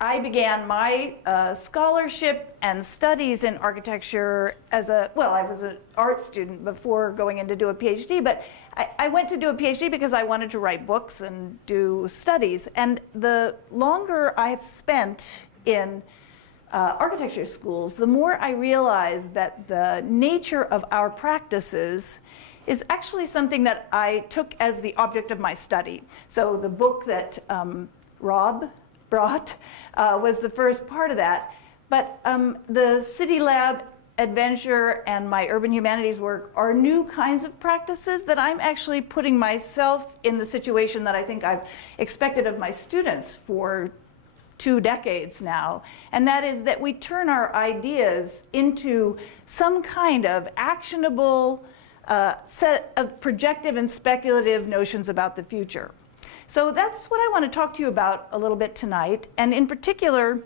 I began my scholarship and studies in architecture as I was an art student before going in to do a PhD, but I went to do a PhD because I wanted to write books and do studies. And the longer I've spent in architecture schools, the more I realize that the nature of our practices is actually something that I took as the object of my study. So the book that Rob brought was the first part of that. But the City Lab adventure and my urban humanities work are new kinds of practices that I'm actually putting myself in the situation that I think I've expected of my students for 2 decades now. And that is that we turn our ideas into some kind of actionable set of projective and speculative notions about the future. So that's what I want to talk to you about a little bit tonight, and in particular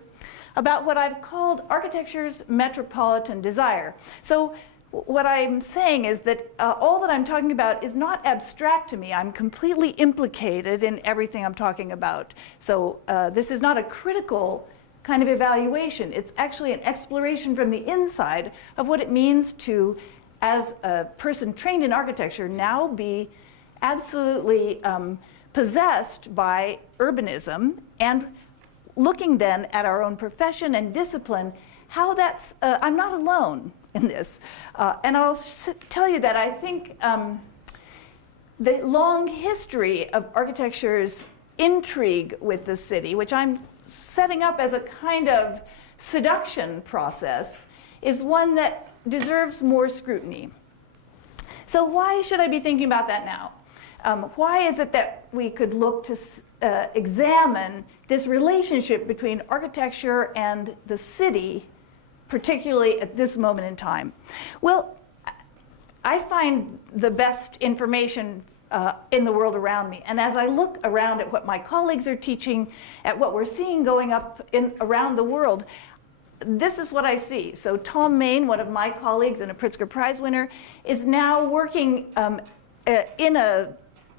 about what I've called architecture's metropolitan desire. So what I'm saying is that all that I'm talking about is not abstract to me. I'm completely implicated in everything I'm talking about. So this is not a critical kind of evaluation. It's actually an exploration from the inside of what it means to, as a person trained in architecture, now be absolutely possessed by urbanism, and looking then at our own profession and discipline, how that's, I'm not alone in this. And I'll tell you that I think the long history of architecture's intrigue with the city, which I'm setting up as a kind of seduction process, is one that deserves more scrutiny. So why should I be thinking about that now? Why is it that we could look to examine this relationship between architecture and the city, particularly at this moment in time? Well, I find the best information in the world around me. And as I look around at what my colleagues are teaching, at what we're seeing going up around the world, this is what I see. So Tom Main, one of my colleagues and a Pritzker Prize winner, is now working in a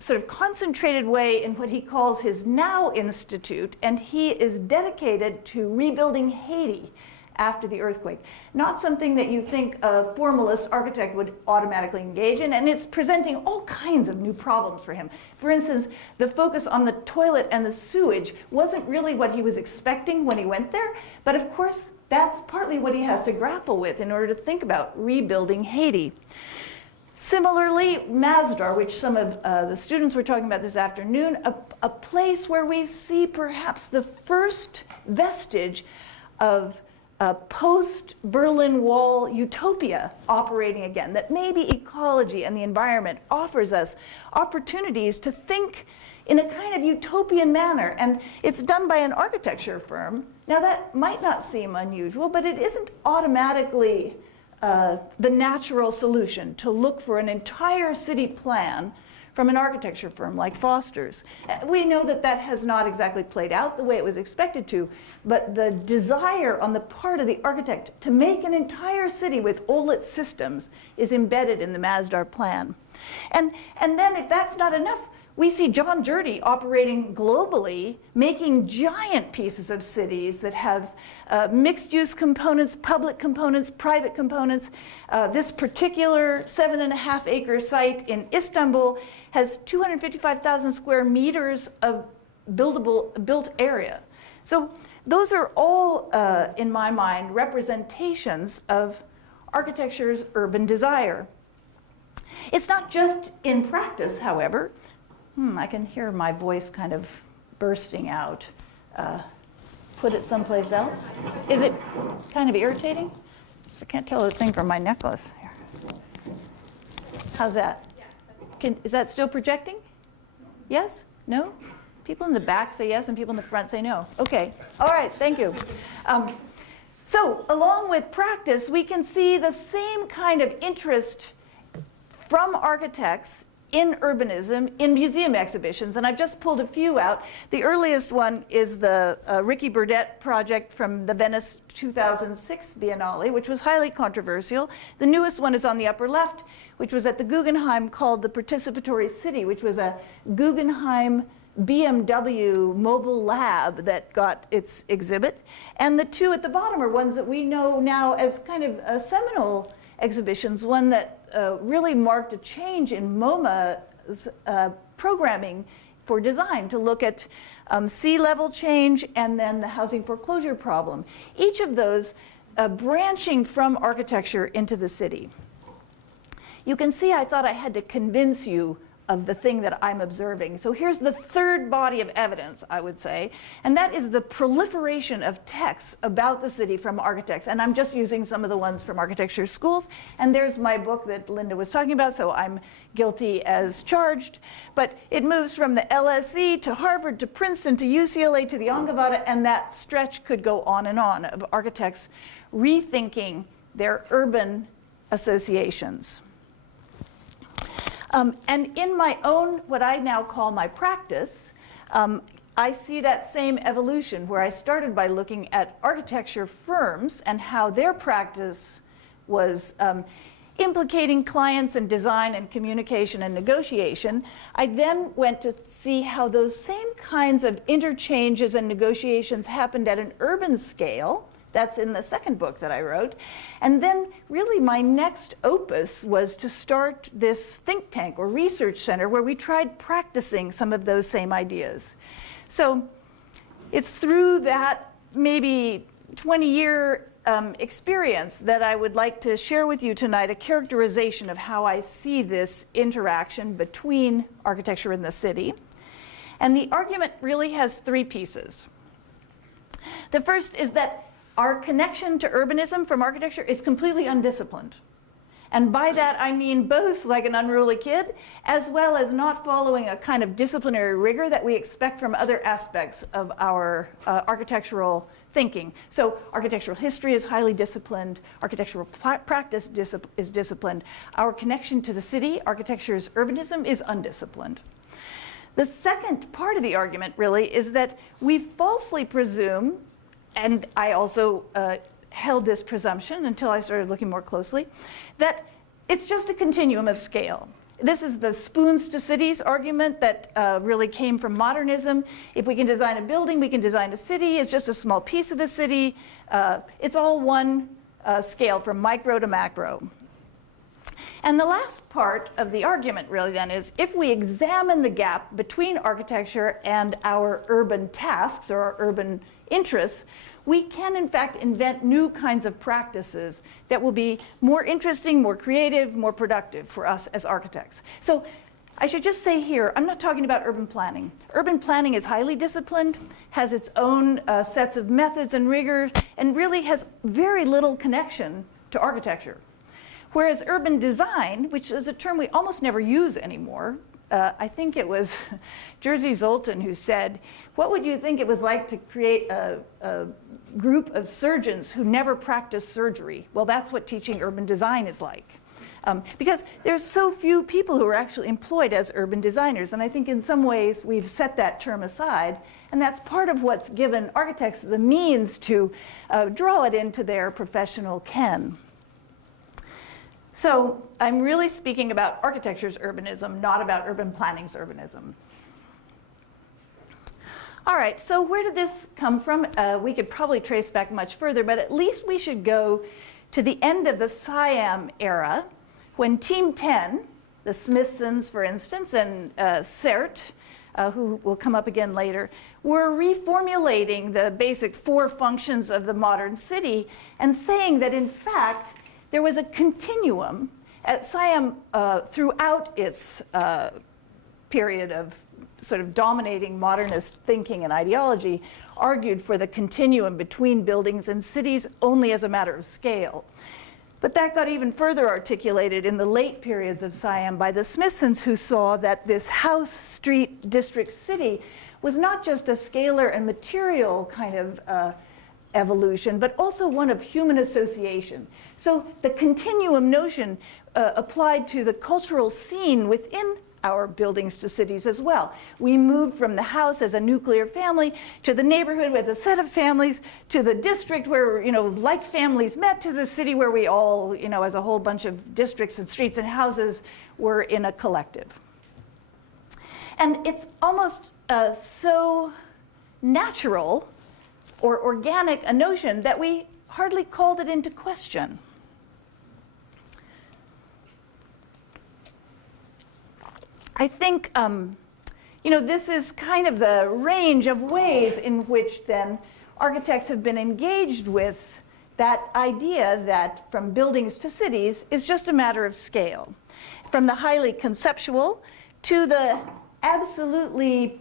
sort of concentrated way in what he calls his Now Institute, and he is dedicated to rebuilding Haiti after the earthquake. Not something that you think a formalist architect would automatically engage in, and it's presenting all kinds of new problems for him. For instance, the focus on the toilet and the sewage wasn't really what he was expecting when he went there, but of course that's partly what he has to grapple with in order to think about rebuilding Haiti. Similarly, Masdar, which some of the students were talking about this afternoon, a place where we see perhaps the first vestige of a post-Berlin Wall utopia operating again, that maybe ecology and the environment offers us opportunities to think in a kind of utopian manner. And it's done by an architecture firm. Now that might not seem unusual, but it isn't automatically the natural solution to look for an entire city plan from an architecture firm like Foster's. We know that that has not exactly played out the way it was expected to, but the desire on the part of the architect to make an entire city with all its systems is embedded in the Masdar plan. And then if that's not enough, we see John Jurdy operating globally, making giant pieces of cities that have mixed-use components, public components, private components. This particular 7.5-acre site in Istanbul has 255,000 square meters of built area. So those are all, in my mind, representations of architecture's urban desire. It's not just in practice, however. I can hear my voice kind of bursting out. Put it someplace else. Is it kind of irritating? I can't tell a thing from my necklace. Here. How's that? Is that still projecting? Yes? No? People in the back say yes and people in the front say no. Okay. All right. Thank you. So along with practice, we can see the same kind of interest from architects in urbanism, in museum exhibitions, and I've just pulled a few out. The earliest one is the Ricky Burdett project from the Venice 2006 Biennale, which was highly controversial. The newest one is on the upper left, which was at the Guggenheim, called the Participatory City, which was a Guggenheim BMW mobile lab that got its exhibit. And the two at the bottom are ones that we know now as kind of seminal exhibitions, one that really marked a change in MoMA's programming for design to look at sea level change and then the housing foreclosure problem. Each of those branching from architecture into the city. You can see I thought I had to convince you of the thing that I'm observing. So here's the third body of evidence, I would say, and that is the proliferation of texts about the city from architects. And I'm just using some of the ones from architecture schools. And there's my book that Linda was talking about, so I'm guilty as charged. But it moves from the LSE to Harvard to Princeton to UCLA to the Angevada, and that stretch could go on and on of architects rethinking their urban associations. And in my own, what I now call my practice, I see that same evolution where I started by looking at architecture firms and how their practice was implicating clients and design and communication and negotiation. I then went to see how those same kinds of interchanges and negotiations happened at an urban scale. That's in the second book that I wrote. And then really my next opus was to start this think tank or research center where we tried practicing some of those same ideas. So it's through that maybe 20-year experience that I would like to share with you tonight a characterization of how I see this interaction between architecture and the city. And the argument really has three pieces. The first is that our connection to urbanism from architecture is completely undisciplined. And by that I mean both like an unruly kid, as well as not following a kind of disciplinary rigor that we expect from other aspects of our architectural thinking. So architectural history is highly disciplined, architectural practice is disciplined. Our connection to the city, architecture's urbanism, is undisciplined. The second part of the argument really is that we falsely presume, and I also held this presumption until I started looking more closely, that it's just a continuum of scale. This is the spoons to cities argument that really came from modernism. If we can design a building, we can design a city. It's just a small piece of a city. It's all one scale from micro to macro. And the last part of the argument really then is if we examine the gap between architecture and our urban tasks or our urban interests, we can in fact invent new kinds of practices that will be more interesting, more creative, more productive for us as architects. So I should just say here, I'm not talking about urban planning. Urban planning is highly disciplined, has its own sets of methods and rigors, and really has very little connection to architecture. Whereas urban design, which is a term we almost never use anymore, I think it was Jerzy Zoltan who said, what would you think it was like to create a group of surgeons who never practiced surgery? Well, that's what teaching urban design is like. Because there's so few people who are actually employed as urban designers. And I think in some ways we've set that term aside. And that's part of what's given architects the means to draw it into their professional ken. So I'm really speaking about architecture's urbanism, not about urban planning's urbanism. All right, so where did this come from? We could probably trace back much further, but at least we should go to the end of the Siam era, when Team 10, the Smithsons, for instance, and Sert, who will come up again later, were reformulating the basic four functions of the modern city and saying that, in fact, there was a continuum at Siam throughout its period of sort of dominating modernist thinking and ideology, argued for the continuum between buildings and cities only as a matter of scale. But that got even further articulated in the late periods of Siam by the Smithsons, who saw that this house, street, district, city was not just a scalar and material kind of evolution, but also one of human association. So the continuum notion applied to the cultural scene within our buildings to cities as well. We moved from the house as a nuclear family to the neighborhood with a set of families, to the district where, like families met, to the city where we all, as a whole bunch of districts and streets and houses were in a collective. And it's almost so natural or organic a notion that we hardly called it into question. I think, this is kind of the range of ways in which then architects have been engaged with that idea that from buildings to cities is just a matter of scale. From the highly conceptual to the absolutely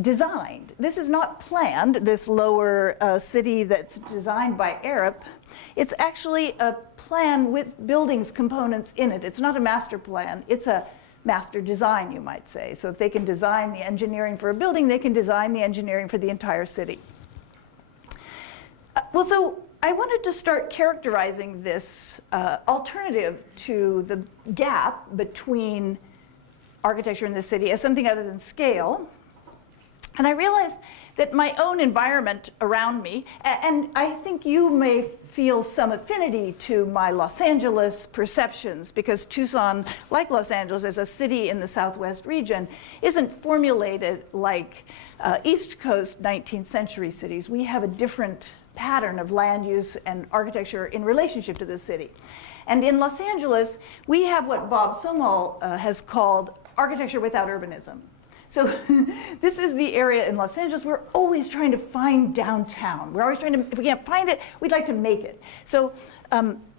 designed. This is not planned, this lower city that's designed by Arup. It's actually a plan with buildings components in it. It's not a master plan. It's a master design, you might say. So if they can design the engineering for a building, they can design the engineering for the entire city. So I wanted to start characterizing this alternative to the gap between architecture in the city as something other than scale. And I realized that my own environment around me, and I think you may feel some affinity to my Los Angeles perceptions, because Tucson, like Los Angeles as a city in the Southwest region, isn't formulated like East Coast 19th century cities. We have a different pattern of land use and architecture in relationship to the city. And in Los Angeles, we have what Bob Somol has called architecture without urbanism. So this is the area in Los Angeles. We're always trying to find downtown. We're always trying to, if we can't find it, we'd like to make it. So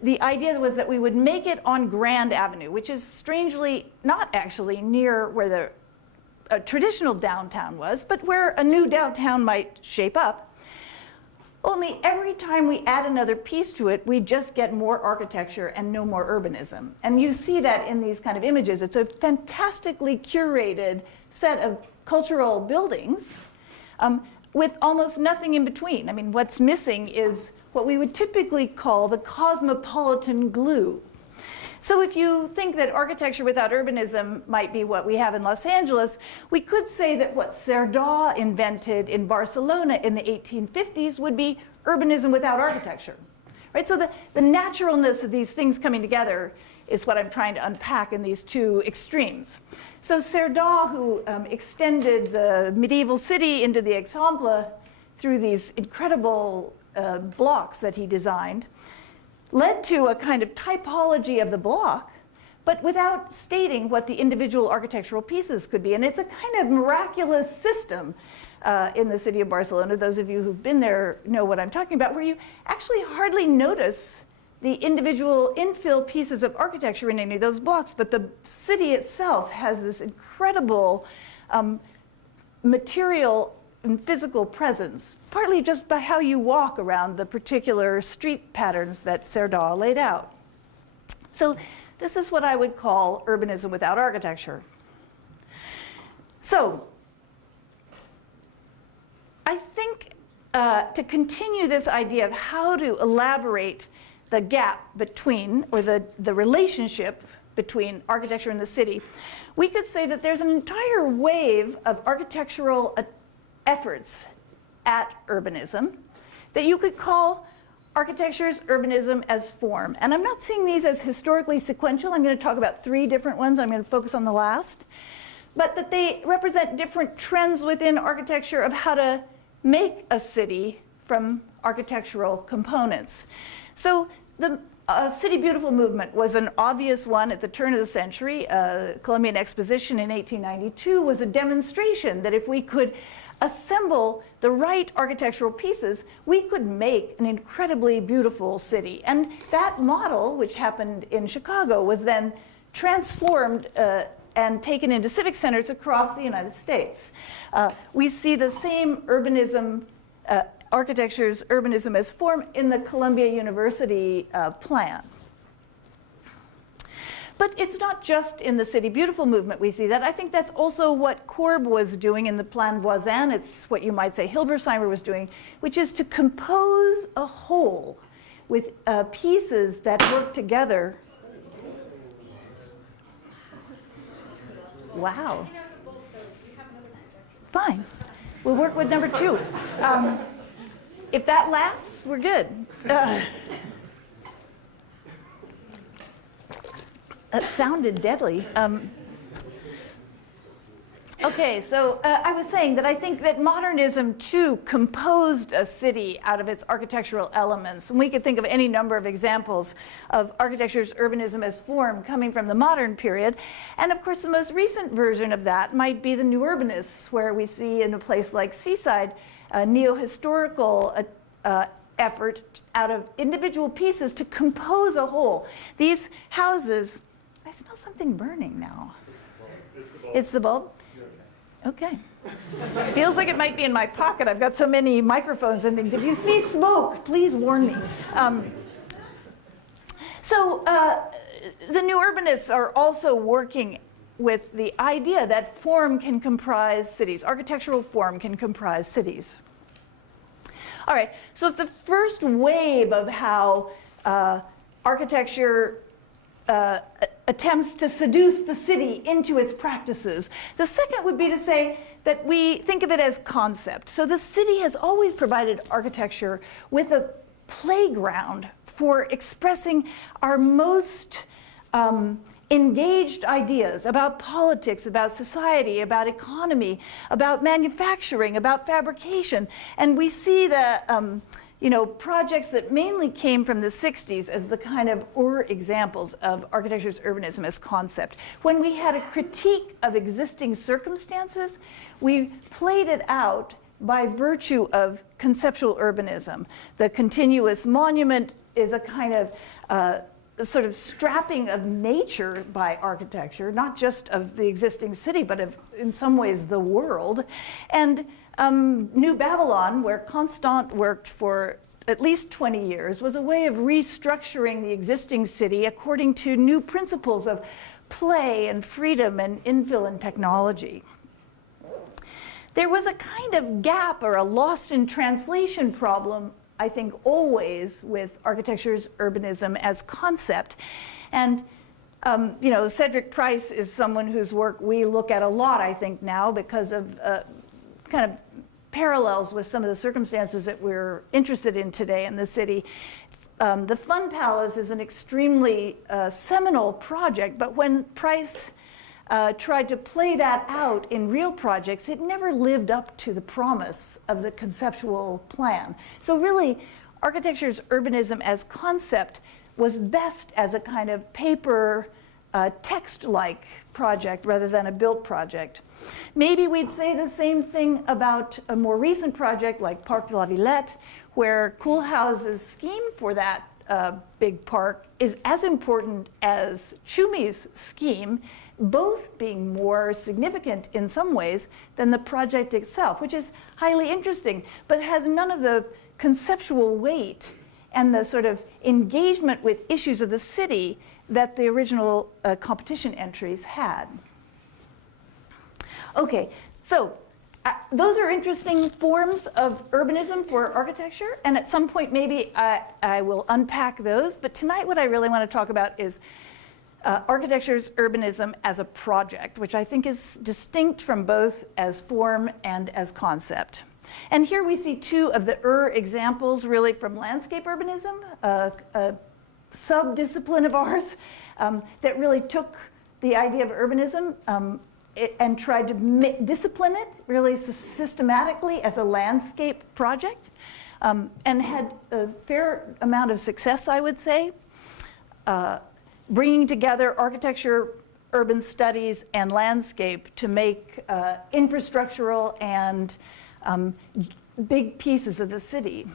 the idea was that we would make it on Grand Avenue, which is strangely not actually near where the traditional downtown was, but where a new downtown might shape up. Only every time we add another piece to it, we just get more architecture and no more urbanism. And you see that in these kind of images. It's a fantastically curated set of cultural buildings with almost nothing in between. I mean, what's missing is what we would typically call the cosmopolitan glue. So if you think that architecture without urbanism might be what we have in Los Angeles, we could say that what Cerdà invented in Barcelona in the 1850s would be urbanism without architecture. Right? So the naturalness of these things coming together is what I'm trying to unpack in these two extremes. So Cerdà, who extended the medieval city into the Exemple through these incredible blocks that he designed, led to a kind of typology of the block, but without stating what the individual architectural pieces could be. And it's a kind of miraculous system in the city of Barcelona. Those of you who've been there know what I'm talking about, where you actually hardly notice the individual infill pieces of architecture in any of those blocks, but the city itself has this incredible material and physical presence, partly just by how you walk around the particular street patterns that Cerdà laid out. So this is what I would call urbanism without architecture. So I think to continue this idea of how to elaborate the gap between, or the relationship between architecture and the city, we could say that there's an entire wave of architectural efforts at urbanism that you could call architecture's urbanism as form. And I'm not seeing these as historically sequential. I'm going to talk about three different ones. I'm going to focus on the last. But that they represent different trends within architecture of how to make a city from architectural components. So the City Beautiful movement was an obvious one at the turn of the century. Columbian Exposition in 1892 was a demonstration that if we could assemble the right architectural pieces, we could make an incredibly beautiful city. And that model, which happened in Chicago, was then transformed and taken into civic centers across the United States. We see the same urbanism, architecture's urbanism as form in the Columbia University plan. But it's not just in the City Beautiful movement we see that. I think that's also what Corb was doing in the Plan Voisin. It's what you might say Hilbersheimer was doing, which is to compose a whole with pieces that work together. Wow. Fine. We'll work with number 2. If that lasts, we're good. That sounded deadly. Okay, so I was saying that I think that modernism too composed a city out of its architectural elements. And we could think of any number of examples of architecture's urbanism as form coming from the modern period. And of course, the most recent version of that might be the new urbanists, where we see in a place like Seaside a neo-historical effort out of individual pieces to compose a whole. These houses, I smell something burning now. It's the bulb? Okay. Feels like it might be in my pocket. I've got so many microphones and things. If you see smoke, please warn me. The new urbanists are also working with the idea that form can comprise cities. Architectural form can comprise cities. All right, so if the first wave of how architecture attempts to seduce the city into its practices. The second would be to say that we think of it as concept. So the city has always provided architecture with a playground for expressing our most engaged ideas about politics, about society, about economy, about manufacturing, about fabrication. And we see the projects that mainly came from the 60s as the kind of examples of architecture's urbanism as concept. When we had a critique of existing circumstances, we played it out by virtue of conceptual urbanism. The continuous monument is a kind of sort of strapping of nature by architecture, not just of the existing city, but of, in some ways, the world. And New Babylon, where Constant worked for at least 20 years, was a way of restructuring the existing city according to new principles of play and freedom and infill and technology. There was a kind of gap or a lost in translation problem, I think, always with architecture's urbanism as concept. And Cedric Price is someone whose work we look at a lot, I think, now because of kind of parallels with some of the circumstances that we're interested in today in the city. The Fun Palace is an extremely seminal project, but when Price tried to play that out in real projects, it never lived up to the promise of the conceptual plan. So really, architecture's urbanism as concept was best as a kind of paper, text-like project rather than a built project. Maybe we'd say the same thing about a more recent project like Parc de la Villette, where Koolhaas's scheme for that big park is as important as Tschumi's scheme, both being more significant in some ways than the project itself, which is highly interesting, but has none of the conceptual weight and the sort of engagement with issues of the city that the original competition entries had. Okay, so those are interesting forms of urbanism for architecture, and at some point maybe I will unpack those, but tonight what I really want to talk about is architecture's urbanism as a project, which I think is distinct from both as form and as concept. And here we see two of the examples really from landscape urbanism, a sub-discipline of ours that really took the idea of urbanism and tried to discipline it really systematically as a landscape project, and had a fair amount of success, I would say, bringing together architecture, urban studies, and landscape to make infrastructural and big pieces of the city.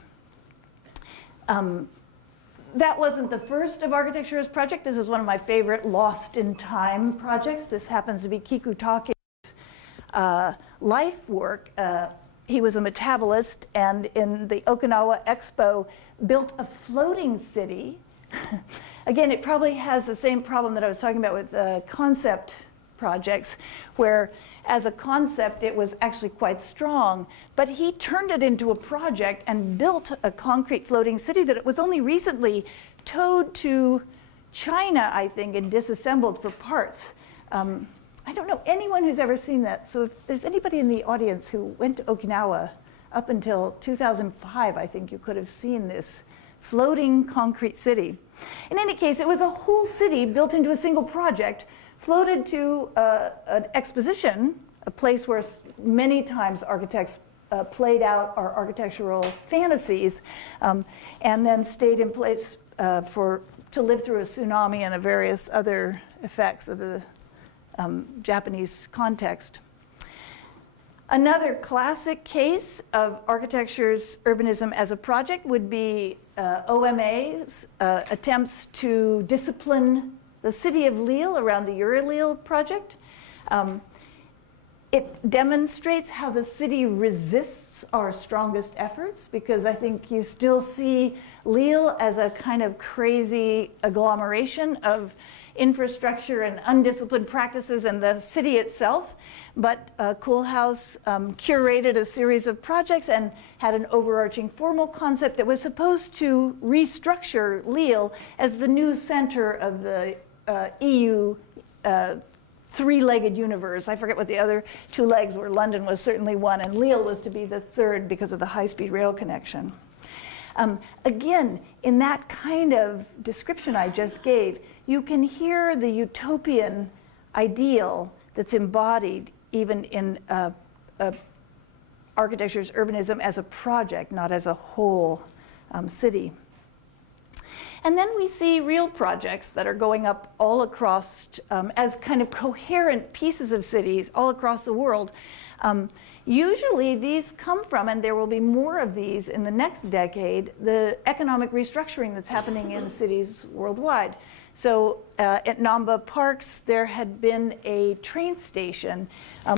That wasn't the first of architecture's project. This is one of my favorite lost in time projects. This happens to be Kikukake's life work. He was a metabolist, and in the Okinawa Expo built a floating city. Again, it probably has the same problem that I was talking about with concept projects, where as a concept it was actually quite strong, but he turned it into a project and built a concrete floating city that it was only recently towed to China, I think, and disassembled for parts. I don't know anyone who's ever seen that, so if there's anybody in the audience who went to Okinawa up until 2005, I think you could have seen this floating concrete city. In any case, it was a whole city built into a single project, floated to an exposition a place where many times architects played out our architectural fantasies, and then stayed in place to live through a tsunami and various other effects of the Japanese context. Another classic case of architecture's urbanism as a project would be OMA's attempts to discipline the city of Lille around the Eurolille project. It demonstrates how the city resists our strongest efforts, because I think you still see Lille as a kind of crazy agglomeration of infrastructure and undisciplined practices and the city itself. But Koolhaas curated a series of projects and had an overarching formal concept that was supposed to restructure Lille as the new center of the EU three-legged universe. I forget what the other two legs were. London was certainly one, and Lille was to be the third because of the high-speed rail connection. Again, in that kind of description I just gave, you can hear the utopian ideal that's embodied even in architecture's urbanism as a project, not as a whole city. And then we see real projects that are going up all across as kind of coherent pieces of cities all across the world. Usually these come from, and there will be more of these in the next decade, the economic restructuring that's happening in cities worldwide. So at Namba Parks, there had been a train station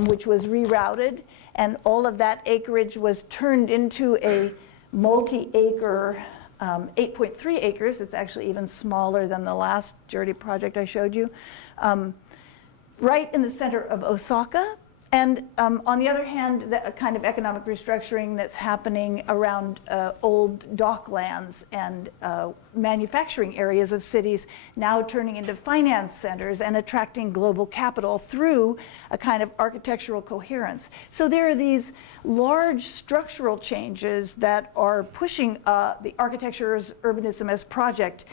which was rerouted, and all of that acreage was turned into a multi-acre 8.3 acres. It's actually even smaller than the last Jerde project I showed you, right in the center of Osaka. And on the other hand, the kind of economic restructuring that's happening around old docklands and manufacturing areas of cities, now turning into finance centers and attracting global capital through a kind of architectural coherence. So there are these large structural changes that are pushing the architecture's urbanism as project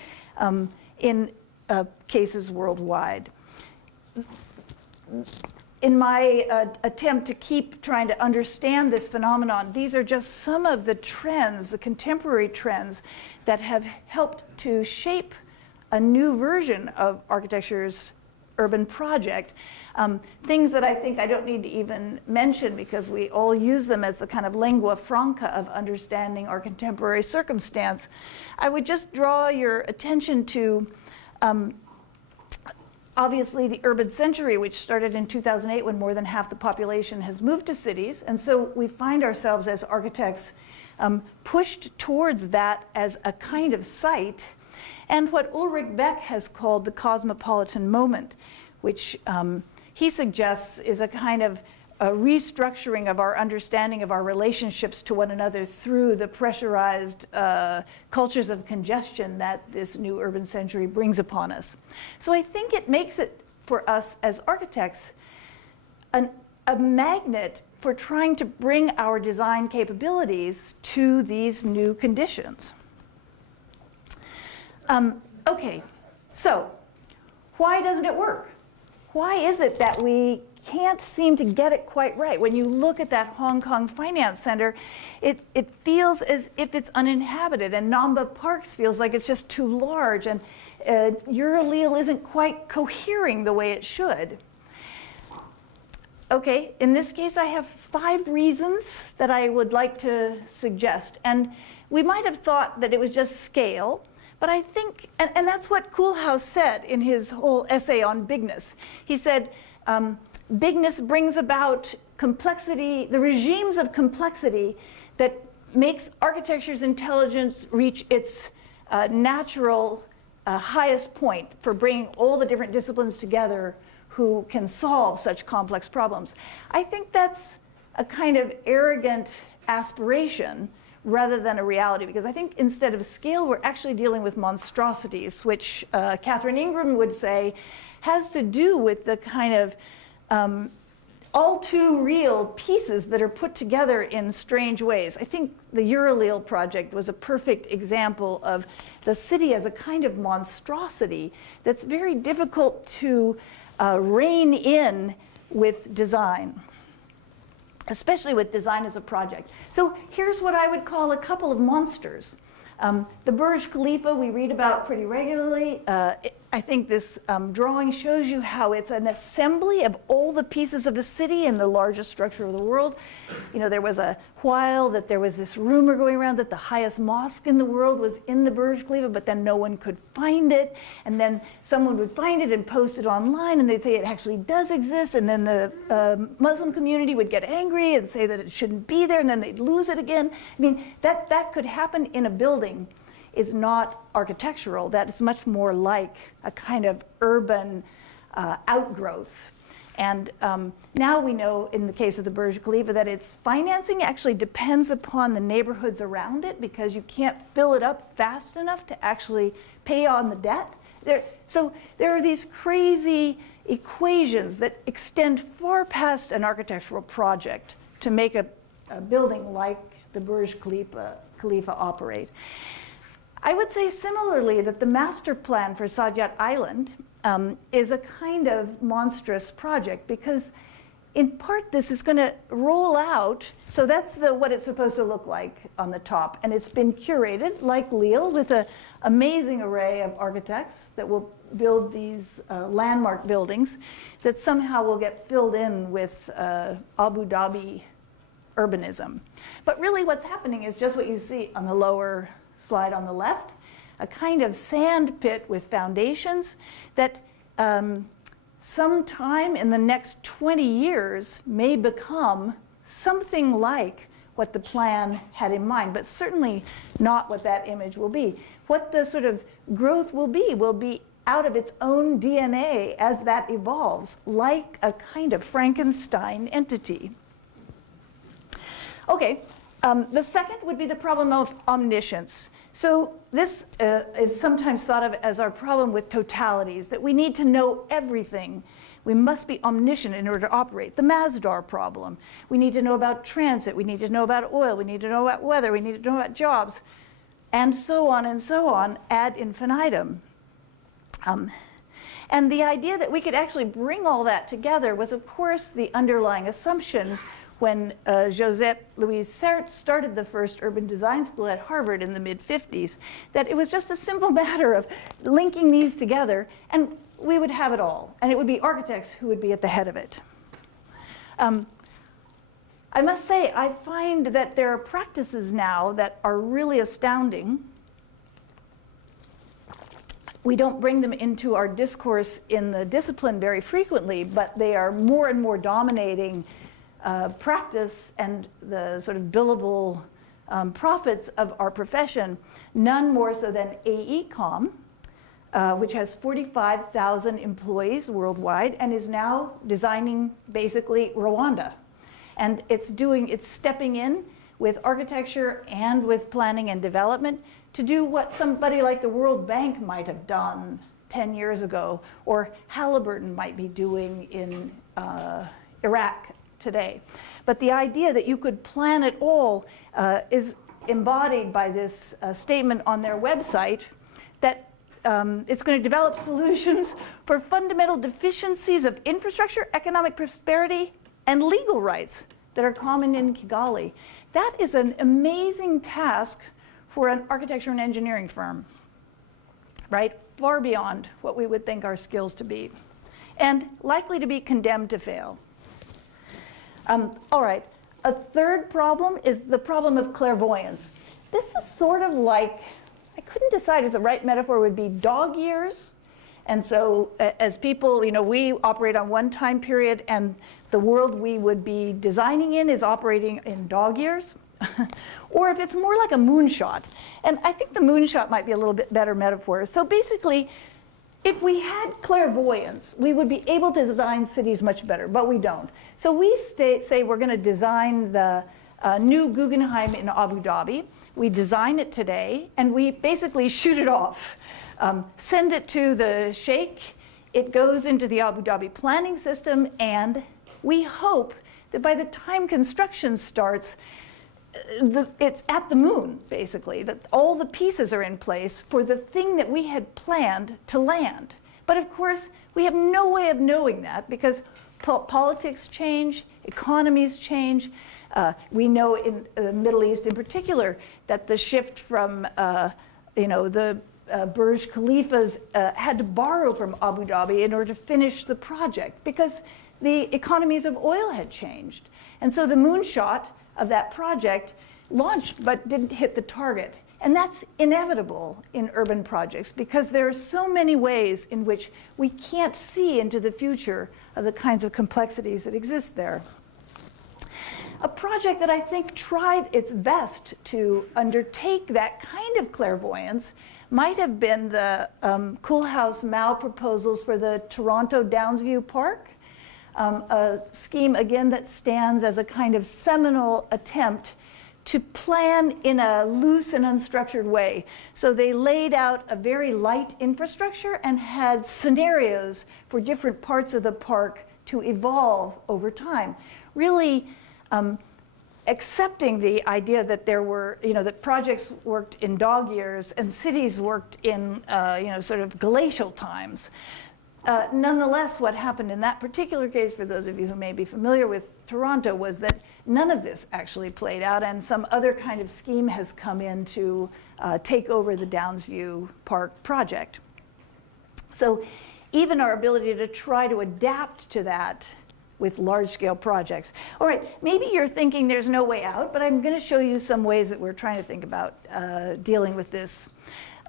in cases worldwide. In my attempt to keep trying to understand this phenomenon, these are just some of the trends, the contemporary trends, that have helped to shape a new version of architecture's urban project. Things that I think I don't need to even mention because we all use them as the kind of lingua franca of understanding our contemporary circumstance. I would just draw your attention to obviously the urban century, which started in 2008 when more than half the population has moved to cities. And so we find ourselves as architects pushed towards that as a kind of site. And what Ulrich Beck has called the cosmopolitan moment, which he suggests is a kind of a restructuring of our understanding of our relationships to one another through the pressurized cultures of congestion that this new urban century brings upon us. So I think it makes it for us as architects a magnet for trying to bring our design capabilities to these new conditions. Okay, so why doesn't it work? Why is it that we can't seem to get it quite right? When you look at that Hong Kong Finance Center, it feels as if it's uninhabited, and Namba Parks feels like it's just too large, and Eurolille isn't quite cohering the way it should. Okay, in this case I have 5 reasons that I would like to suggest, and we might have thought that it was just scale, but I think, and that's what Koolhaas said in his whole essay on bigness. He said, bigness brings about complexity, the regimes of complexity that makes architecture's intelligence reach its natural highest point for bringing all the different disciplines together who can solve such complex problems. I think that's a kind of arrogant aspiration rather than a reality, because I think instead of scale, we're actually dealing with monstrosities, which Catherine Ingram would say has to do with the kind of all too real pieces that are put together in strange ways. I think the Eurolille project was a perfect example of the city as a kind of monstrosity that's very difficult to rein in with design. especially with design as a project. So here's what I would call a couple of monsters. The Burj Khalifa we read about pretty regularly. I think this drawing shows you how it's an assembly of all the pieces of a city in the largest structure of the world. You know, there was a while that there was this rumor going around that the highest mosque in the world was in the Burj Khalifa, but then no one could find it. And then someone would find it and post it online, and they'd say it actually does exist. And then the Muslim community would get angry and say that it shouldn't be there, and then they'd lose it again. I mean, that could happen in a building. Is not architectural. That is much more like a kind of urban outgrowth. And now we know in the case of the Burj Khalifa that its financing actually depends upon the neighborhoods around it, because you can't fill it up fast enough to actually pay on the debt. So there are these crazy equations that extend far past an architectural project to make a building like the Burj Khalifa operate. I would say similarly that the master plan for Saadiyat Island is a kind of monstrous project, because in part this is going to roll out. So that's what it's supposed to look like on the top. And it's been curated like Lille with an amazing array of architects that will build these landmark buildings that somehow will get filled in with Abu Dhabi urbanism. But really what's happening is just what you see on the lower slide on the left, a kind of sand pit with foundations that sometime in the next 20 years may become something like what the plan had in mind, but certainly not what that image will be. What the sort of growth will be out of its own DNA as that evolves, like a kind of Frankenstein entity. Okay. The second would be the problem of omniscience. So this is sometimes thought of as our problem with totalities, that we need to know everything. We must be omniscient in order to operate. The Masdar problem. We need to know about transit. We need to know about oil. We need to know about weather. We need to know about jobs. And so on, ad infinitum. And the idea that we could actually bring all that together was, of course, the underlying assumption when Josette Louise Sert started the first urban design school at Harvard in the mid-50s, that it was just a simple matter of linking these together, and we would have it all. And it would be architects who would be at the head of it. I must say, I find that there are practices now that are really astounding. We don't bring them into our discourse in the discipline very frequently, but they are more and more dominating practice and the sort of billable profits of our profession, none more so than AECOM, which has 45,000 employees worldwide and is now designing basically Rwanda. And it's stepping in with architecture and with planning and development to do what somebody like the World Bank might have done 10 years ago, or Halliburton might be doing in Iraq today. But the idea that you could plan it all is embodied by this statement on their website, that it's going to develop solutions for fundamental deficiencies of infrastructure, economic prosperity, and legal rights that are common in Kigali. That is an amazing task for an architecture and engineering firm, right? Far beyond what we would think our skills to be, and likely to be condemned to fail. All right, a third problem is the problem of clairvoyance. This is sort of like, I couldn't decide if the right metaphor would be dog years. And so as people, we operate on one time period, and the world we would be designing in is operating in dog years. Or if it's more like a moonshot. And I think the moonshot might be a little bit better metaphor. So basically, if we had clairvoyance, we would be able to design cities much better, but we don't. So we say we're going to design the new Guggenheim in Abu Dhabi. We design it today, and we basically shoot it off. Send it to the sheikh. It goes into the Abu Dhabi planning system, and we hope that by the time construction starts, it's at the moon, basically, that all the pieces are in place for the thing that we had planned to land. But of course, we have no way of knowing that because politics change, economies change. We know in the Middle East in particular that the shift from the Burj Khalifas had to borrow from Abu Dhabi in order to finish the project because the economies of oil had changed. And so the moonshot of that project launched but didn't hit the target. And that's inevitable in urban projects because there are so many ways in which we can't see into the future of the kinds of complexities that exist there. A project that I think tried its best to undertake that kind of clairvoyance might have been the Koolhaas Mao proposals for the Toronto Downsview Park, a scheme, again, that stands as a kind of seminal attempt to plan in a loose and unstructured way. So they laid out a very light infrastructure and had scenarios for different parts of the park to evolve over time, really accepting the idea that there were, that projects worked in dog years and cities worked in, sort of glacial times. Nonetheless, what happened in that particular case, for those of you who may be familiar with Toronto, was that none of this actually played out, and some other kind of scheme has come in to take over the Downsview Park project. So even our ability to try to adapt to that with large-scale projects. All right, maybe you're thinking there's no way out, but I'm going to show you some ways that we're trying to think about dealing with this.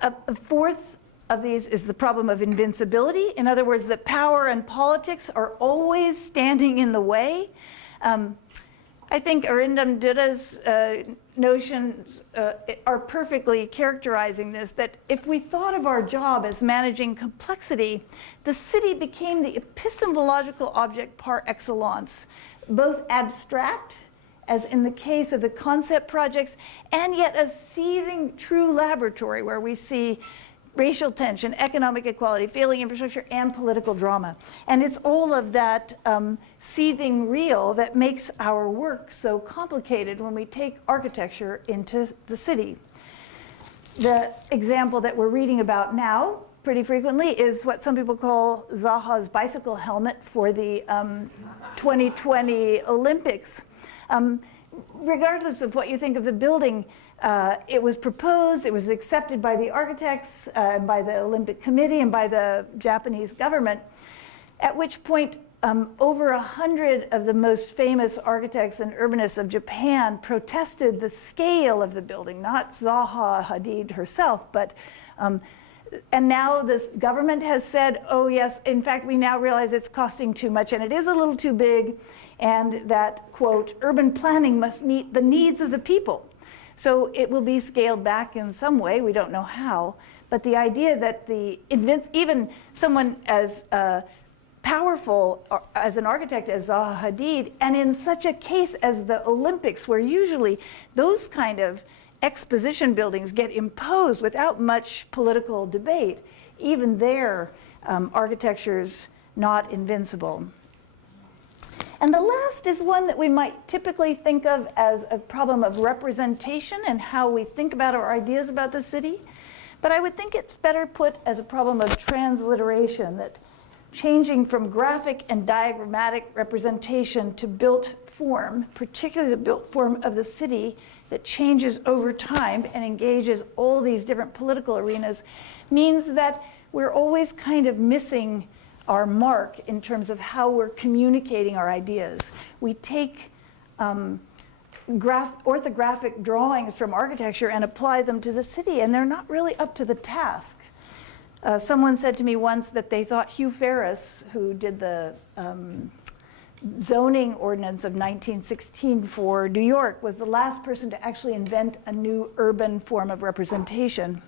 A fourth of these is the problem of invincibility. In other words, that power and politics are always standing in the way. I think Arindam Dutta's notions are perfectly characterizing this, that if we thought of our job as managing complexity, the city became the epistemological object par excellence, both abstract, as in the case of the concept projects, and yet a seething true laboratory where we see racial tension, economic equality, failing infrastructure, and political drama. And it's all of that seething real that makes our work so complicated when we take architecture into the city. The example that we're reading about now pretty frequently is what some people call Zaha's bicycle helmet for the 2020 Olympics. Regardless of what you think of the building, it was proposed, it was accepted by the architects, by the Olympic Committee, and by the Japanese government, at which point over 100 of the most famous architects and urbanists of Japan protested the scale of the building, not Zaha Hadid herself, but and now this government has said, oh yes, in fact, we now realize it's costing too much and it is a little too big, and that, quote, urban planning must meet the needs of the people. So it will be scaled back in some way, we don't know how, but the idea that even someone as powerful as an architect as Zaha Hadid, and in such a case as the Olympics, where usually those kind of exposition buildings get imposed without much political debate, even there, architecture's not invincible. And the last is one that we might typically think of as a problem of representation and how we think about our ideas about the city. But I would think it's better put as a problem of transliteration, that changing from graphic and diagrammatic representation to built form, particularly the built form of the city that changes over time and engages all these different political arenas, means that we're always kind of missing our mark in terms of how we're communicating our ideas. We take orthographic drawings from architecture and apply them to the city, and they're not really up to the task. Someone said to me once that they thought Hugh Ferris, who did the zoning ordinance of 1916 for New York, was the last person to actually invent a new urban form of representation.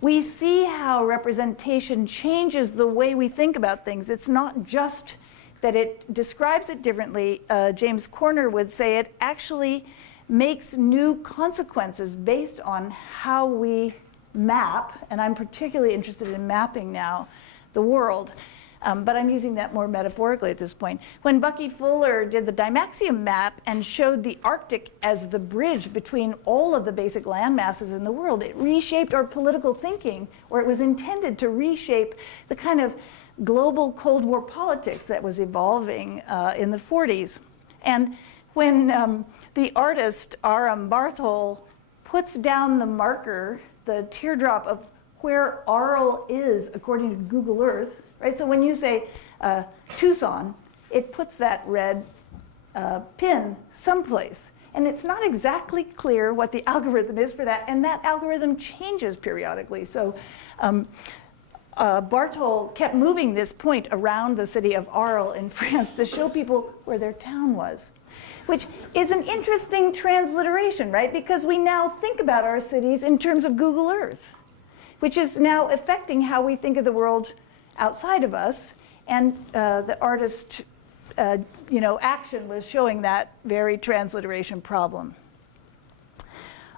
We see how representation changes the way we think about things. It's not just that it describes it differently. James Corner would say it actually makes new consequences based on how we map, and I'm particularly interested in mapping now, the world. but I'm using that more metaphorically at this point. When Bucky Fuller did the Dymaxion map and showed the Arctic as the bridge between all of the basic land masses in the world, it reshaped our political thinking, or it was intended to reshape the kind of global Cold War politics that was evolving in the 40s. And when the artist R.M. Barthol puts down the marker, the teardrop of where Arles is according to Google Earth, right? So when you say Tucson, it puts that red pin someplace. And it's not exactly clear what the algorithm is for that, and that algorithm changes periodically. So Barthol kept moving this point around the city of Arles in France to show people where their town was, which is an interesting transliteration, right? Because we now think about our cities in terms of Google Earth, which is now affecting how we think of the world outside of us. And the artist action was showing that very transliteration problem.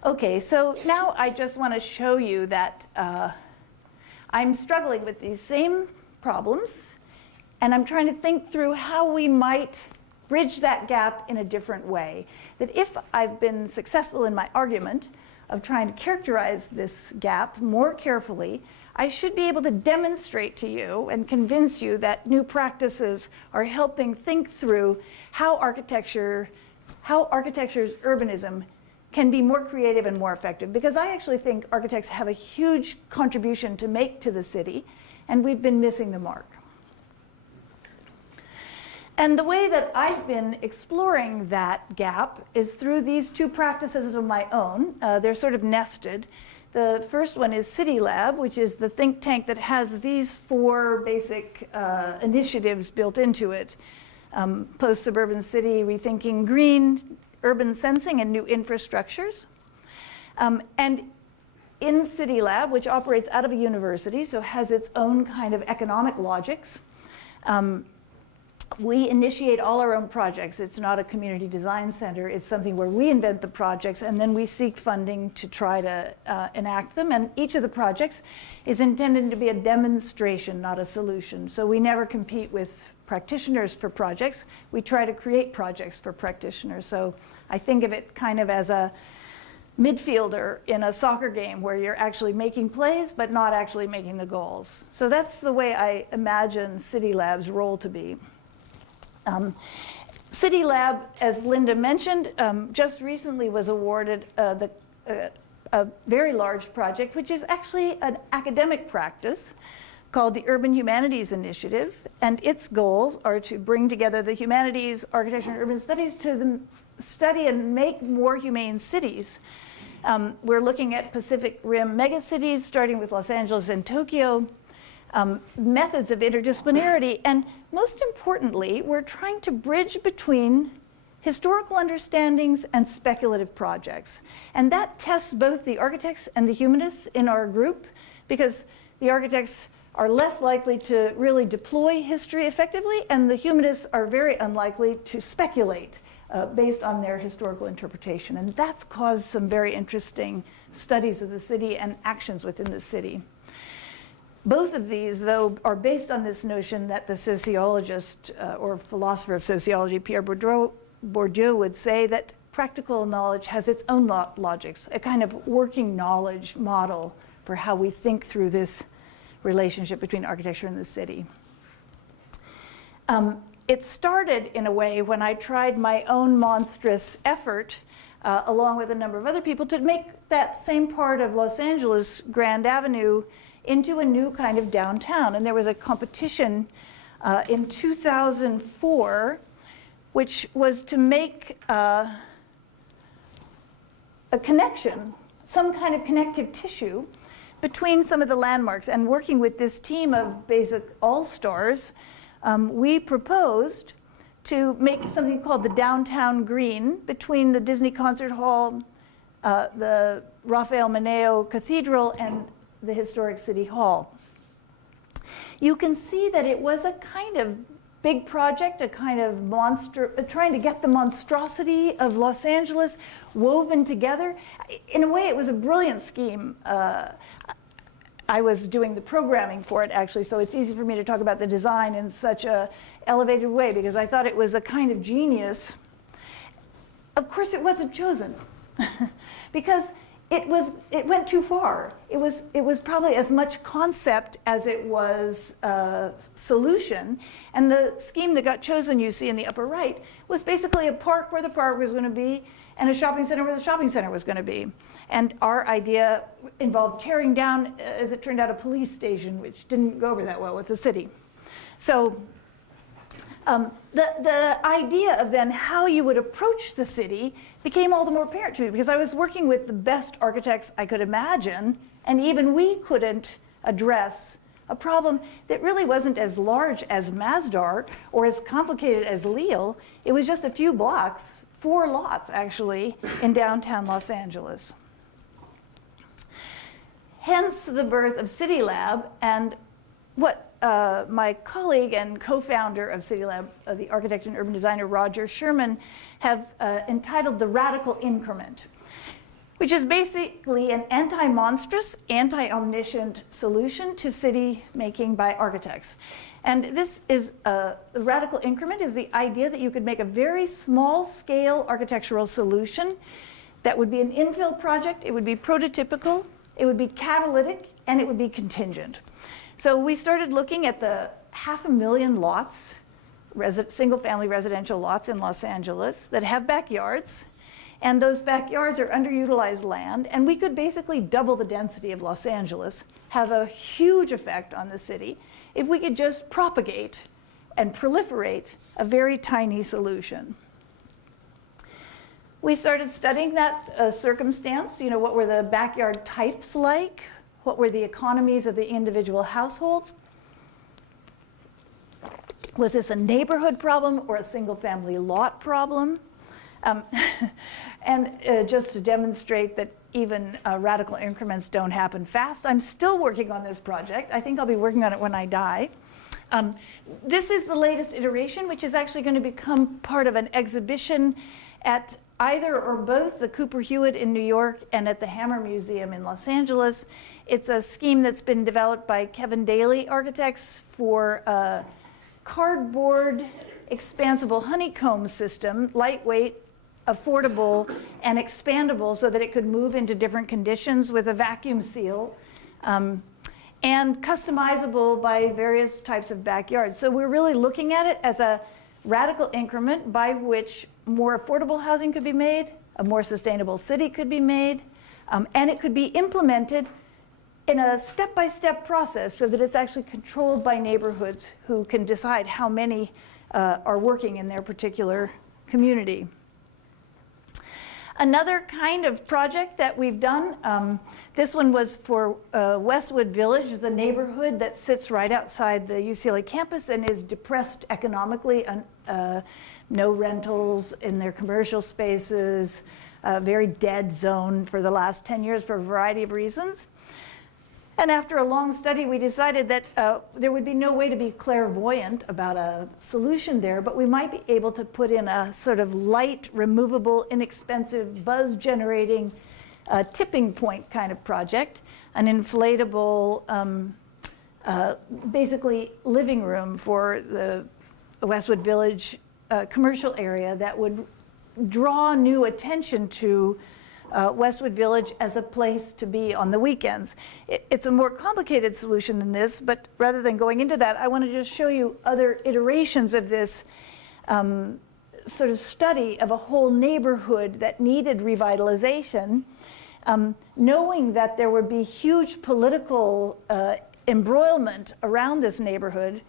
Okay, so now I just want to show you that I'm struggling with these same problems, and I'm trying to think through how we might bridge that gap in a different way. That if I've been successful in my argument of trying to characterize this gap more carefully, I should be able to demonstrate to you and convince you that new practices are helping think through how architecture's urbanism can be more creative and more effective. Because I actually think architects have a huge contribution to make to the city, and we've been missing the mark. And the way that I've been exploring that gap is through these two practices of my own. They're sort of nested. The first one is City Lab, which is the think tank that has these four basic initiatives built into it. Post-suburban city, rethinking green, urban sensing, and new infrastructures. And in City Lab, which operates out of a university, so has its own kind of economic logics, we initiate all our own projects. It's not a community design center. It's something where we invent the projects, and then we seek funding to try to enact them. And each of the projects is intended to be a demonstration, not a solution. So we never compete with practitioners for projects. We try to create projects for practitioners. So I think of it kind of as a midfielder in a soccer game where you're actually making plays but not actually making the goals. So that's the way I imagine City Lab's role to be. City Lab, as Linda mentioned, just recently was awarded a very large project, which is actually an academic practice called the Urban Humanities Initiative. And its goals are to bring together the humanities, architecture, and urban studies to study and make more humane cities. We're looking at Pacific Rim megacities, starting with Los Angeles and Tokyo, methods of interdisciplinarity, and most importantly, we're trying to bridge between historical understandings and speculative projects. And that tests both the architects and the humanists in our group, because the architects are less likely to really deploy history effectively, and the humanists are very unlikely to speculate based on their historical interpretation. And that's caused some very interesting studies of the city and actions within the city. Both of these, though, are based on this notion that the sociologist or philosopher of sociology, Pierre Bourdieu, would say that practical knowledge has its own logics, a kind of working knowledge model for how we think through this relationship between architecture and the city. It started in a way when I tried my own monstrous effort, along with a number of other people, to make that same part of Los Angeles, Grand Avenue, into a new kind of downtown. And there was a competition in 2004, which was to make a connection, some kind of connective tissue between some of the landmarks. And working with this team of basic all-stars, we proposed to make something called the Downtown Green between the Disney Concert Hall, the Rafael Moneo Cathedral, and the historic City Hall. You can see that it was a kind of big project, a kind of trying to get the monstrosity of Los Angeles woven together. In a way, it was a brilliant scheme. I was doing the programming for it, actually, so it's easy for me to talk about the design in such a elevated way, because I thought it was a kind of genius. Of course, it wasn't chosen, because it went too far. It was probably as much concept as it was solution. And the scheme that got chosen, you see in the upper right, was basically a park where the park was going to be, and a shopping center where the shopping center was going to be. And our idea involved tearing down, as it turned out, a police station, which didn't go over that well with the city. So the idea of then how you would approach the city became all the more apparent to me, because I was working with the best architects I could imagine, and even we couldn't address a problem that really wasn't as large as Masdar or as complicated as Lille. It was just a few blocks, 4 lots actually, in downtown Los Angeles. Hence the birth of CityLab, and what my colleague and co-founder of CityLab, the architect and urban designer Roger Sherman, have entitled The Radical Increment, which is basically an anti-monstrous, anti-omniscient solution to city making by architects. And this is, the radical increment is the idea that you could make a very small scale architectural solution that would be an infill project, it would be prototypical, it would be catalytic, and it would be contingent. So we started looking at the 500,000 lots, single-family residential lots in Los Angeles that have backyards, and those backyards are underutilized land, and we could basically double the density of Los Angeles, have a huge effect on the city, if we could just propagate and proliferate a very tiny solution. We started studying that circumstance, what were the backyard types like? What were the economies of the individual households? Was this a neighborhood problem or a single-family lot problem? And just to demonstrate that even radical increments don't happen fast, I'm still working on this project. I think I'll be working on it when I die. This is the latest iteration, which is actually going to become part of an exhibition at either or both the Cooper Hewitt in New York and at the Hammer Museum in Los Angeles. It's a scheme that's been developed by Kevin Daly Architects for a cardboard expansible honeycomb system, lightweight, affordable, and expandable so that it could move into different conditions with a vacuum seal, and customizable by various types of backyards. So we're really looking at it as a radical increment by which more affordable housing could be made, a more sustainable city could be made, and it could be implemented in a step-by-step process so that it's actually controlled by neighborhoods who can decide how many are working in their particular community. Another kind of project that we've done, this one was for Westwood Village, the neighborhood that sits right outside the UCLA campus and is depressed economically, no rentals in their commercial spaces, a very dead zone for the last 10 years for a variety of reasons. And after a long study, we decided that there would be no way to be clairvoyant about a solution there, but we might be able to put in a sort of light, removable, inexpensive, buzz-generating tipping point kind of project, an inflatable, basically living room for the Westwood Village commercial area that would draw new attention to Westwood Village as a place to be on the weekends. It's a more complicated solution than this, but rather than going into that, I want to just show you other iterations of this sort of study of a whole neighborhood that needed revitalization, knowing that there would be huge political embroilment around this neighborhood,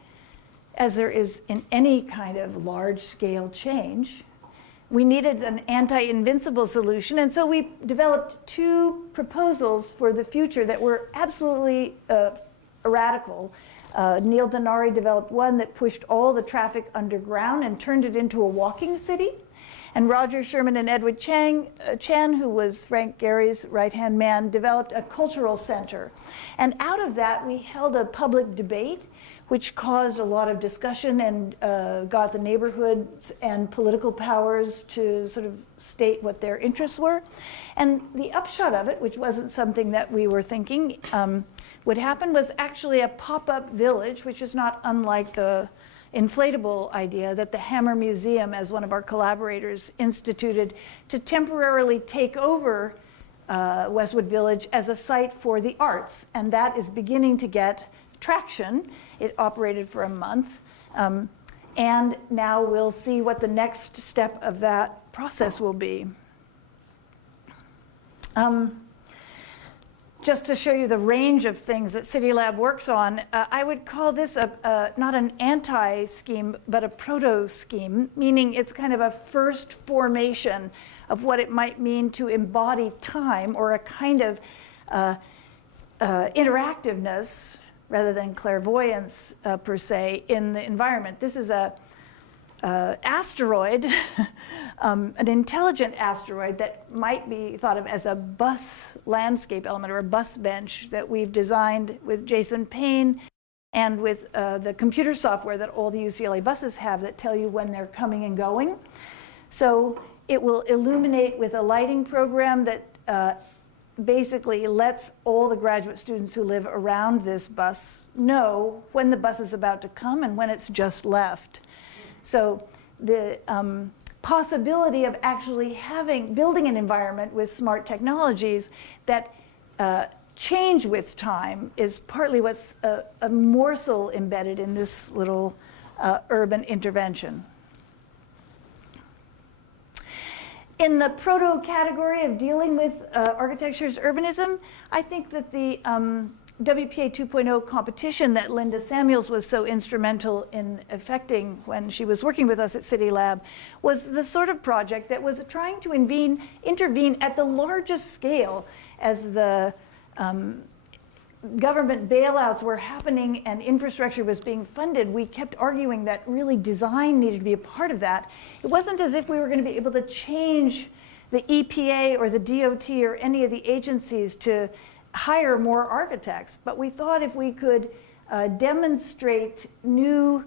as there is in any kind of large-scale change. We needed an anti-invincible solution, and so we developed 2 proposals for the future that were absolutely radical. Neil Denari developed one that pushed all the traffic underground and turned it into a walking city. And Roger Sherman and Edward Chan, who was Frank Gehry's right-hand man, developed a cultural center. And out of that, we held a public debate which caused a lot of discussion and got the neighborhoods and political powers to sort of state what their interests were. And the upshot of it, which wasn't something that we were thinking, would happen was actually a pop-up village, which is not unlike the inflatable idea that the Hammer Museum, as one of our collaborators, instituted to temporarily take over Westwood Village as a site for the arts. And that is beginning to get traction. It operated for a month. And now we'll see what the next step of that process will be. Just to show you the range of things that CityLab works on, I would call this not an anti-scheme, but a proto-scheme, meaning it's kind of a first formation of what it might mean to embody time, or a kind of interactiveness rather than clairvoyance per se in the environment. This is a asteroid, an intelligent asteroid that might be thought of as a bus landscape element or a bus bench that we've designed with Jason Payne and with the computer software that all the UCLA buses have that tell you when they're coming and going. So it will illuminate with a lighting program that basically lets all the graduate students who live around this bus know when the bus is about to come and when it's just left. So the possibility of actually building an environment with smart technologies that change with time is partly what's a morsel embedded in this little urban intervention. In the proto-category of dealing with architecture's urbanism, I think that the WPA 2.0 competition that Linda Samuels was so instrumental in effecting when she was working with us at CityLab was the sort of project that was trying to intervene at the largest scale as the government bailouts were happening and infrastructure was being funded. We kept arguing that really design needed to be a part of that. It wasn't as if we were going to be able to change the EPA or the DOT or any of the agencies to hire more architects, but we thought if we could demonstrate new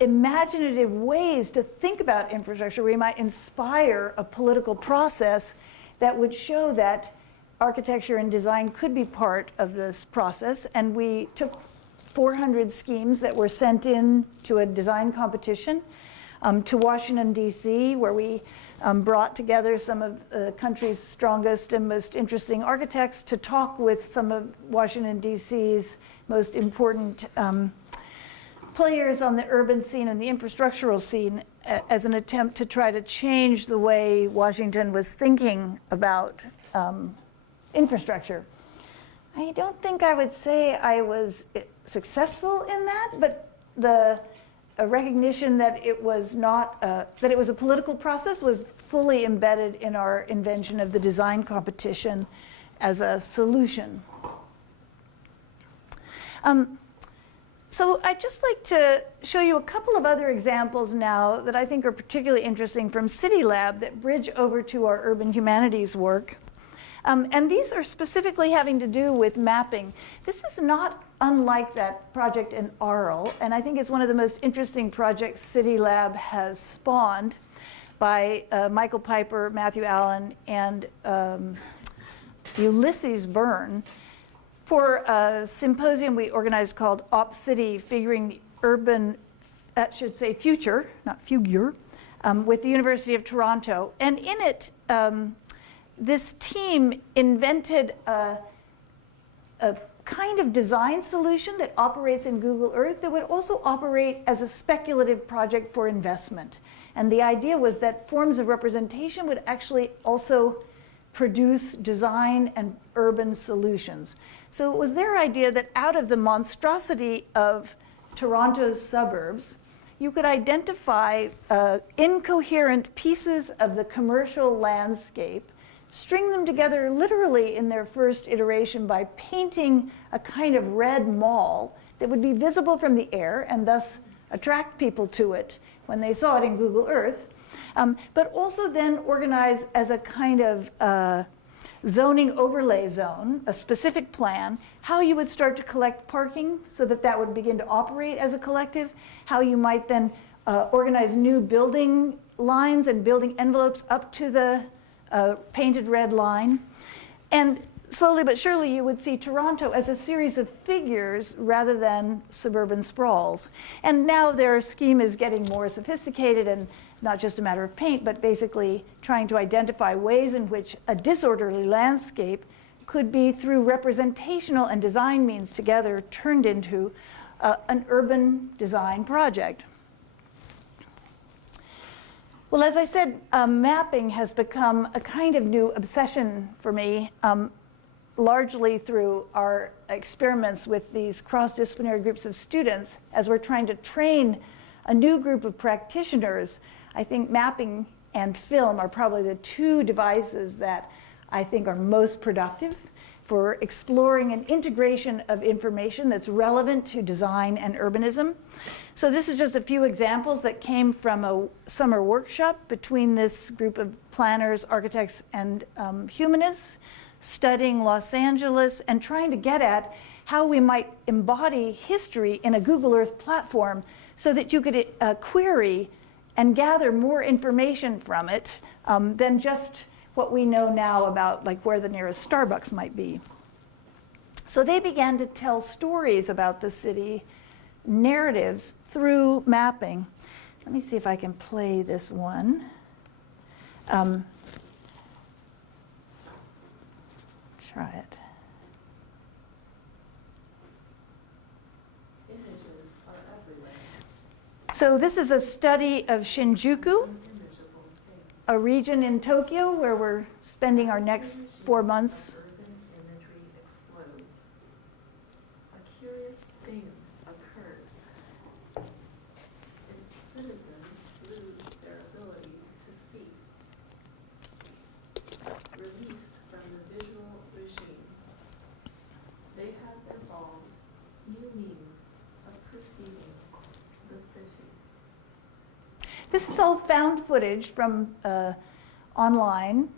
imaginative ways to think about infrastructure, we might inspire a political process that would show that architecture and design could be part of this process. And we took 400 schemes that were sent in to a design competition to Washington, D.C., where we brought together some of the country's strongest and most interesting architects to talk with some of Washington, D.C.'s most important players on the urban scene and the infrastructural scene as an attempt to try to change the way Washington was thinking about infrastructure. I don't think I would say I was successful in that, but a recognition that it was not, that it was a political process was fully embedded in our invention of the design competition as a solution. So I'd just like to show you a couple of other examples now that I think are particularly interesting from CityLab that bridge over to our urban humanities work. And these are specifically having to do with mapping. This is not unlike that project in Arles, and I think it's one of the most interesting projects CityLab has spawned by Michael Piper, Matthew Allen, and Ulysses Byrne for a symposium we organized called Op City, Figuring the Urban, that should say future, not figure, with the University of Toronto. And in it, this team invented a kind of design solution that operates in Google Earth that would also operate as a speculative project for investment. And the idea was that forms of representation would actually also produce design and urban solutions. So it was their idea that out of the monstrosity of Toronto's suburbs, you could identify incoherent pieces of the commercial landscape, string them together literally in their first iteration by painting a kind of red mall that would be visible from the air and thus attract people to it when they saw it in Google Earth, but also then organize as a kind of zoning overlay zone, a specific plan, how you would start to collect parking so that that would begin to operate as a collective, how you might then organize new building lines and building envelopes up to the painted red line. And slowly but surely you would see Toronto as a series of figures rather than suburban sprawls. And now their scheme is getting more sophisticated and not just a matter of paint, but basically trying to identify ways in which a disorderly landscape could be, through representational and design means together, turned into an urban design project. Well, as I said, mapping has become a kind of new obsession for me, largely through our experiments with these cross-disciplinary groups of students. As we're trying to train a new group of practitioners, I think mapping and film are probably the two devices that I think are most productive for exploring an integration of information that's relevant to design and urbanism. So this is just a few examples that came from a summer workshop between this group of planners, architects, and humanists, studying Los Angeles and trying to get at how we might embody history in a Google Earth platform so that you could query and gather more information from it than just what we know now about like where the nearest Starbucks might be. So they began to tell stories about the city, narratives through mapping. Let me see if I can play this one. Try it. Images are everywhere. So this is a study of Shinjuku, a region in Tokyo where we're spending our next 4 months. Urban imagery explodes. A curious thing occurs. Its citizens lose their ability to see. Released from the visual regime, they have evolved new means of perceiving the city. This is all found footage from online.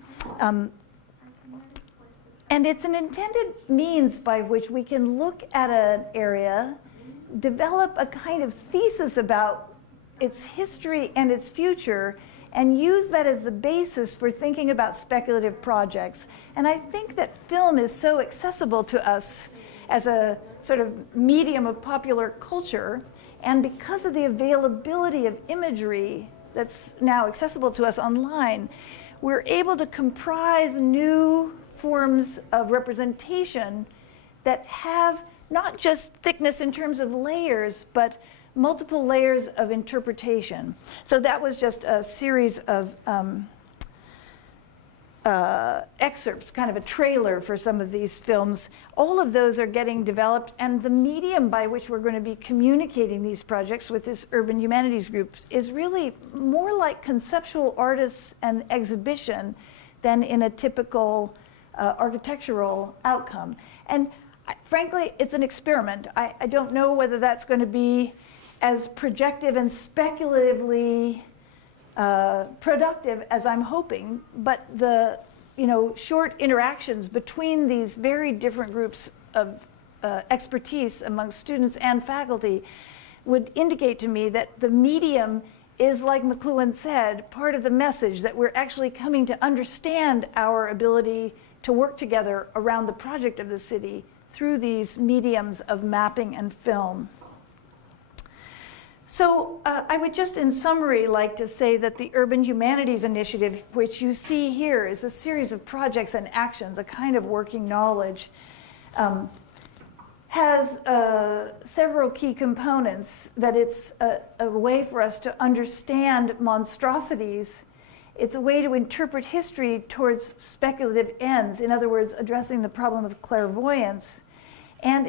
And it's an intended means by which we can look at an area, develop a kind of thesis about its history and its future, and use that as the basis for thinking about speculative projects. And I think that film is so accessible to us as a sort of medium of popular culture, and because of the availability of imagery that's now accessible to us online, we're able to comprise new forms of representation that have not just thickness in terms of layers, but multiple layers of interpretation. So that was just a series of excerpts, kind of a trailer for some of these films. All of those are getting developed, and the medium by which we're going to be communicating these projects with this urban humanities group is really more like conceptual artists and exhibition than in a typical architectural outcome. And frankly, it's an experiment. I don't know whether that's going to be as projective and speculatively productive as I'm hoping, but the short interactions between these very different groups of expertise among students and faculty would indicate to me that the medium is, like McLuhan said, part of the message that we're actually coming to understand our ability to work together around the project of the city through these mediums of mapping and film. So I would just in summary like to say that the Urban Humanities Initiative, which you see here, is a series of projects and actions, a kind of working knowledge, has several key components. That it's a way for us to understand monstrosities. It's a way to interpret history towards speculative ends, in other words, addressing the problem of clairvoyance. And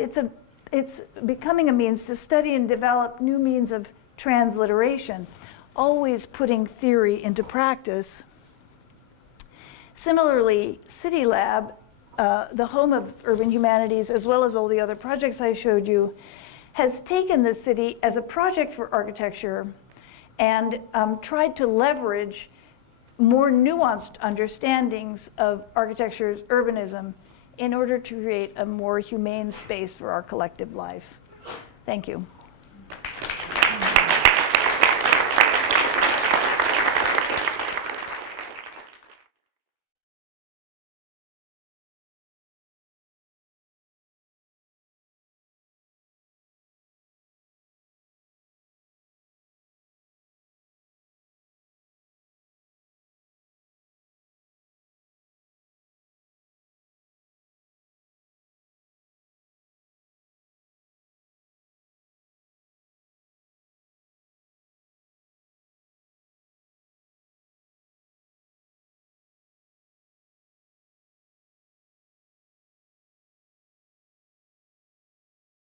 it's becoming a means to study and develop new means of transliteration, always putting theory into practice. Similarly, City Lab, the home of urban humanities, as well as all the other projects I showed you, has taken the city as a project for architecture and tried to leverage more nuanced understandings of architecture's urbanism in order to create a more humane space for our collective life. Thank you.